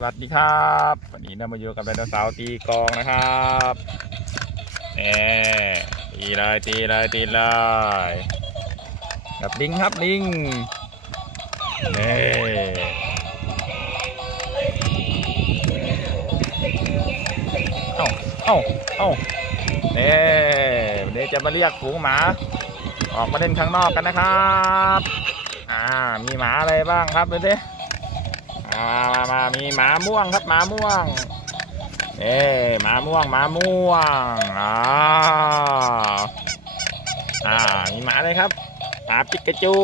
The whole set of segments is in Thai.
สวัสดีครับวันนี้เรามาอยู่กับไดโนเสาร์ตีกองนะครับเอ่ตีเลยตีเลยตีเลยกับลิงครับลิงนี่เอ้าเอ้าเอ้านี่วันนี้จะมาเรียกฝูงหมา ออกมาเล่นข้างนอกกันนะครับ อ่ามีหมาอะไรบ้างครับดูสิ มามามามีหมาม่วงครับหมาม่วงเอ้หมาม่วงหมาม่วงอ่าอ่ามีหมาเลยครับหมาปิกาจู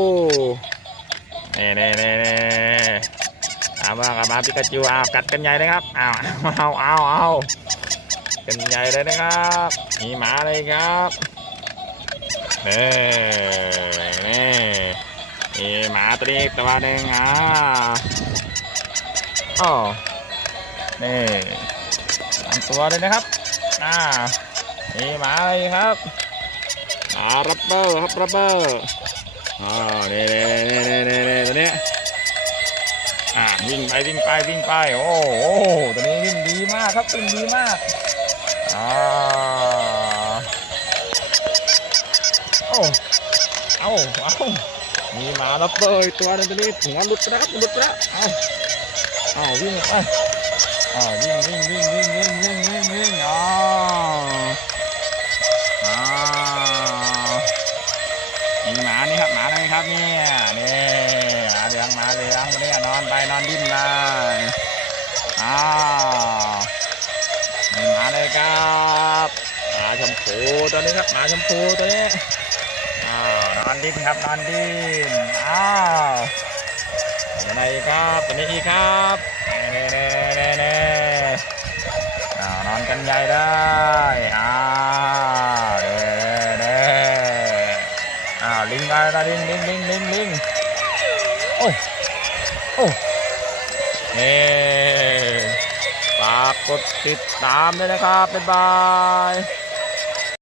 เน่เน่เน่เน่หมาม่วงกับหมาปิกาจูอ้าวกัดกันใหญ่เลยครับอ้าวเอาเอาเอากันใหญ่เลยนะครับ มีหมาเลยครับเน่เน่มีหมาตัวนี้อีกตัวหนึ่งอ่า อ๋อนี่ตามตัวเลยนะครับอ่านี่หมาอะไรครับอ่ารับเบอร์ครับรับเบอร์อ๋อนี่นี่นี่นี่นี่นี่ตัวนี้อ่าวิ่งไปวิ่งไปวิ่งไปโอ้โหตัวนี้วิ่งดีมากครับวิ่งดีมากอ่าโอ้เอาเอามีหมารับเบอร์อีกตัวหนึงตัวนี้หัวหลุดไปแล้วครับหลุดไปแล้วเอา อ้าววิ่งไปอ้าววิ่งวิ่งวิ่งวิ่งวิ่งวิ่งวิ่งวิ่งอ๋ออ้าวมีหมานี่ครับหมาอะไรครับเนี่ยนี่หมาเหลืองหมาเหลืองเนี่ยนอนไปนอนดิ้นไปอ้าวมีหมาเลยครับหมาชมพูตัวนี้ครับหมาชมพูตัวนี้อ้าวนอนดิ้นครับนอนดิ้นอ้าว ไหนอีกครับตัวนี้อีครับเน่เน่เน่เน่อ้าวนอนกันใหญ่ได้อ้าเน่เน่อ้าวลิงได้ละลิงลิงลิงลิงลิงโอ้โอ้เน่ฝากกดติดตามด้วยนะครับบ๊ายบาย